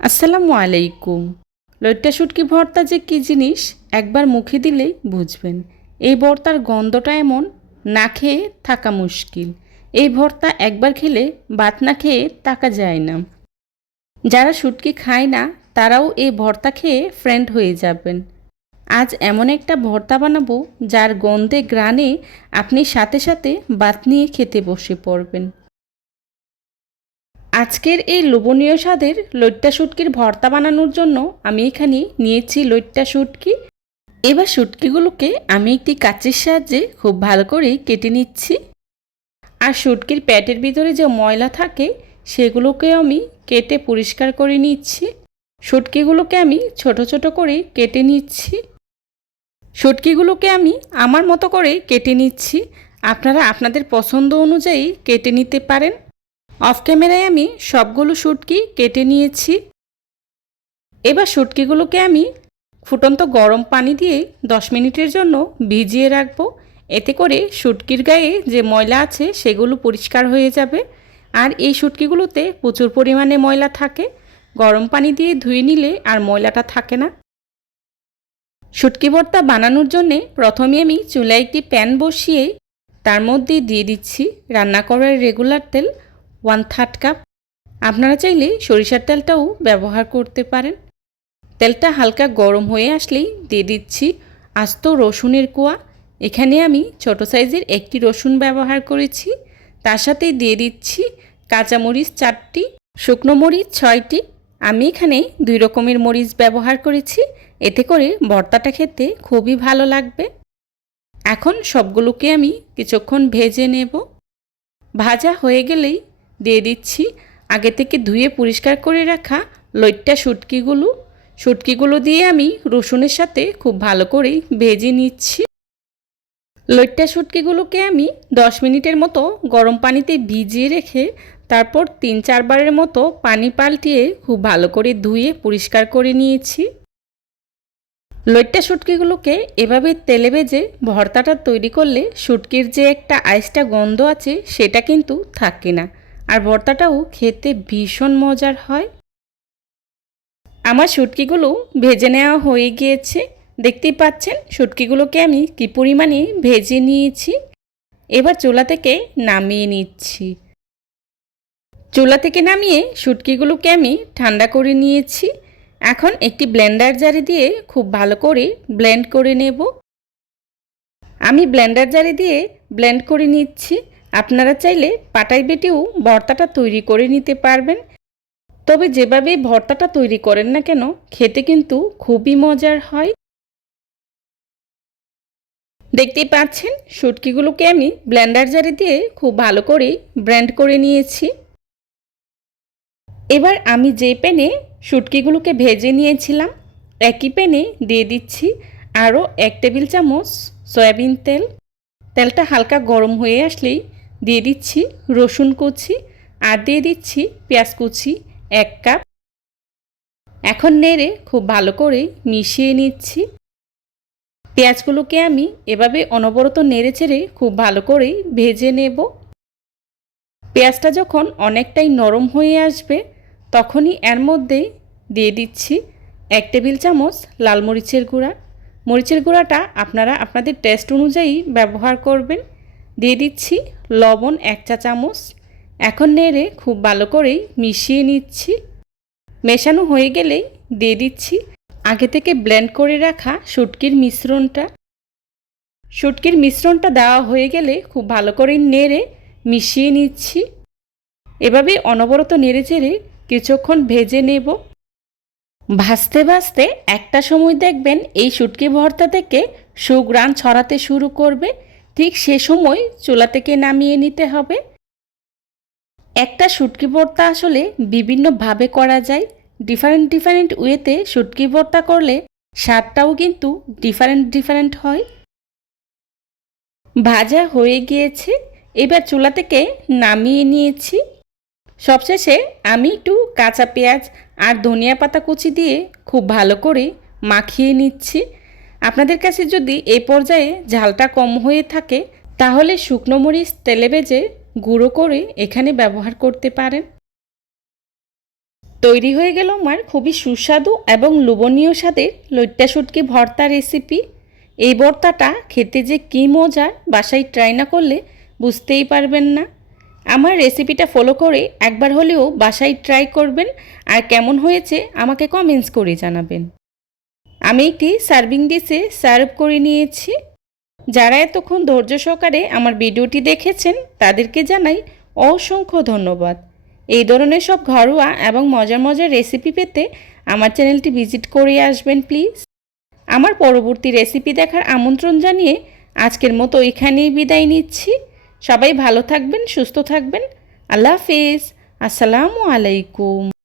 আসসালামু আলাইকুম। লইট্টা শুটকি ভর্তা যে কী জিনিস একবার মুখে দিলেই বুঝবেন। এই ভর্তার গন্ধটা এমন, না খেয়ে থাকা মুশকিল। এই ভর্তা একবার খেলে ভাত না খেয়ে থাকা যায় না। যারা শুটকি খায় না তারাও এই ভর্তা খেয়ে ফ্রেন্ড হয়ে যাবেন। আজ এমন একটা ভর্তা বানাবো যার গন্ধে ঘ্রাণে আপনি সাথে সাথে ভাত নিয়ে খেতে বসে পড়বেন। আজকের এই লোভনীয় স্বাদের লইট্টা শুটকির ভর্তা বানানোর জন্য আমি এখানে নিয়েছি লইট্টা শুটকি। এবার শুটকিগুলোকে আমি একটি কাঁচির সাহায্যে খুব ভালো করে কেটে নিচ্ছি। আর শুটকির পেটের ভিতরে যে ময়লা থাকে সেগুলোকে আমি কেটে পরিষ্কার করে নিচ্ছি। শুটকিগুলোকে আমি ছোট ছোট করে কেটে নিচ্ছি। শুটকিগুলোকে আমি আমার মতো করে কেটে নিচ্ছি। আপনারা আপনাদের পছন্দ অনুযায়ী কেটে নিতে পারেন। অফ ক্যামেরায় আমি সবগুলো শুটকি কেটে নিয়েছি। এবার শুটকিগুলোকে আমি ফুটন্ত গরম পানি দিয়ে 10 মিনিটের জন্য ভিজিয়ে রাখবো। এতে করে শুটকির গায়ে যে ময়লা আছে সেগুলো পরিষ্কার হয়ে যাবে। আর এই শুটকিগুলোতে প্রচুর পরিমাণে ময়লা থাকে, গরম পানি দিয়ে ধুয়ে নিলে আর ময়লাটা থাকে না। শুটকি ভর্তা বানানোর জন্যে প্রথমে আমি চুলায় একটি প্যান বসিয়ে তার মধ্যে দিয়ে দিচ্ছি রান্না করার রেগুলার তেল 1/3 কাপ। আপনারা চাইলে সরিষার তেলটাও ব্যবহার করতে পারেন। তেলটা হালকা গরম হয়ে আসলেই দিয়ে দিচ্ছি আস্ত রসুনের কোয়া। এখানে আমি ছোট সাইজের একটি রসুন ব্যবহার করেছি। তার সাথে দিয়ে দিচ্ছি কাঁচামরিচ 4টি, শুকনো মরিচ 6টি। আমি এখানে 2 রকমের মরিচ ব্যবহার করেছি। এতে করে ভর্তাটা খেতে খুবই ভালো লাগবে। এখন সবগুলোকে আমি কিছুক্ষণ ভেজে নেব। ভাজা হয়ে গেলেই দিয়ে দিচ্ছি আগে থেকে ধুয়ে পরিষ্কার করে রাখা লইট্টা শুটকিগুলো দিয়ে আমি রসুনের সাথে খুব ভালো করে ভেজে নিচ্ছি। লইট্টা শুটকিগুলোকে আমি 10 মিনিটের মতো গরম পানিতে ভিজিয়ে রেখে তারপর 3-4 বারের মতো পানি পাল্টিয়ে খুব ভালো করে ধুয়ে পরিষ্কার করে নিয়েছি। লইট্টা শুটকিগুলোকে এভাবে তেলে ভেজে ভর্তাটা তৈরি করলে শুটকির যে একটা আইসটা গন্ধ আছে সেটা কিন্তু থাকে না, আর ভর্তাটাও খেতে ভীষণ মজার হয়। আমার শুটকিগুলো ভেজে নেওয়া হয়ে গিয়েছে। দেখতেই পাচ্ছেন শুটকিগুলোকে আমি কী পরিমাণে ভেজে নিয়েছি। এবার চুলা থেকে নামিয়ে নিচ্ছি। চুলা থেকে নামিয়ে শুটকিগুলোকে আমি ঠান্ডা করে নিয়েছি। এখন একটি ব্লেন্ডার জারে দিয়ে খুব ভালো করে ব্লেন্ড করে নেব। আমি ব্লেন্ডার জারে দিয়ে ব্লেন্ড করে নিচ্ছি। আপনারা চাইলে পাটায় বেটেও ভর্তাটা তৈরি করে নিতে পারবেন। তবে যেভাবে ভর্তাটা তৈরি করেন না কেন খেতে কিন্তু খুবই মজার হয়। দেখতেই পাচ্ছেন শুটকিগুলোকে আমি ব্লেন্ডার জারে দিয়ে খুব ভালো করে ব্লেন্ড করে নিয়েছি। এবার আমি যে প্যানে শুটকিগুলোকে ভেজে নিয়েছিলাম একই প্যানে দিয়ে দিচ্ছি আরও 1 টেবিল চামচ সয়াবিন তেল। তেলটা হালকা গরম হয়ে আসলেই দিয়ে দিচ্ছি রসুন কুচি আর দিয়ে দিচ্ছি পেঁয়াজ কুচি 1 কাপ। এখন নেড়ে খুব ভালো করে মিশিয়ে নিচ্ছি। পেঁয়াজগুলোকে আমি এভাবে অনবরত নেড়ে চেড়ে খুব ভালো করে ভেজে নেব। পেঁয়াজটা যখন অনেকটাই নরম হয়ে আসবে তখনই এর মধ্যে দিয়ে দিচ্ছি 1 টেবিল চামচ লাল মরিচের গুঁড়া। মরিচের গুঁড়াটা আপনারা আপনাদের টেস্ট অনুযায়ী ব্যবহার করবেন। দিয়ে দিচ্ছি লবণ 1 চা চামচ। এখন নেড়ে খুব ভালো করে মিশিয়ে নিচ্ছি। মেশানো হয়ে গেলেই দিয়ে দিচ্ছি আগে থেকে ব্লেন্ড করে রাখা শুটকির মিশ্রণটা দেওয়া হয়ে গেলে খুব ভালো করে নেড়ে মিশিয়ে নিচ্ছি। এভাবে অনবরত নেড়ে চেড়ে কিছুক্ষণ ভেজে নেব। ভাজতে ভাজতে একটা সময় দেখবেন এই শুটকি ভর্তা থেকে সুঘ্রাণ ছড়াতে শুরু করবে। ঠিক সে সময় চুলা থেকে নামিয়ে নিতে হবে। একটা শুটকি ভর্তা আসলে বিভিন্নভাবে করা যায়। ডিফারেন্ট ওয়েতে শুটকি ভর্তা করলে স্বাদটাও কিন্তু ডিফারেন্ট হয়। ভাজা হয়ে গিয়েছে, এবার চুলা থেকে নামিয়ে নিয়েছি। সবশেষে আমি একটু কাঁচা পেঁয়াজ আর ধনিয়া পাতা কুচি দিয়ে খুব ভালো করে মাখিয়ে নিচ্ছি। আপনাদের কাছে যদি এই পর্যায়ে ঝালটা কম হয়ে থাকে তাহলে শুকনো মরিচ তেলে ভেজে গুঁড়ো করে এখানে ব্যবহার করতে পারেন। তৈরি হয়ে গেল আমার খুবই সুস্বাদু এবং লোভনীয় স্বাদের লইট্টা শুটকি ভর্তা রেসিপি। এই ভর্তাটা খেতে যে কী মজার, বাসায় ট্রাই না করলে বুঝতেই পারবেন না। আমার রেসিপিটা ফলো করে একবার হলেও বাসায় ট্রাই করবেন, আর কেমন হয়েছে আমাকে কমেন্টস করে জানাবেন। আমি একটি সার্ভিং ডিশে সার্ভ করে নিয়েছি। যারা এতক্ষণ ধৈর্য সহকারে আমার ভিডিওটি দেখেছেন তাদেরকে জানাই অসংখ্য ধন্যবাদ। এই ধরনের সব ঘরোয়া এবং মজার মজার রেসিপি পেতে আমার চ্যানেলটি ভিজিট করে আসবেন প্লিজ। আমার পরবর্তী রেসিপি দেখার আমন্ত্রণ জানিয়ে আজকের মতো এখানেই বিদায় নিচ্ছি। সবাই ভালো থাকবেন, সুস্থ থাকবেন। আল্লাহ হাফেজ। আসসালামু আলাইকুম।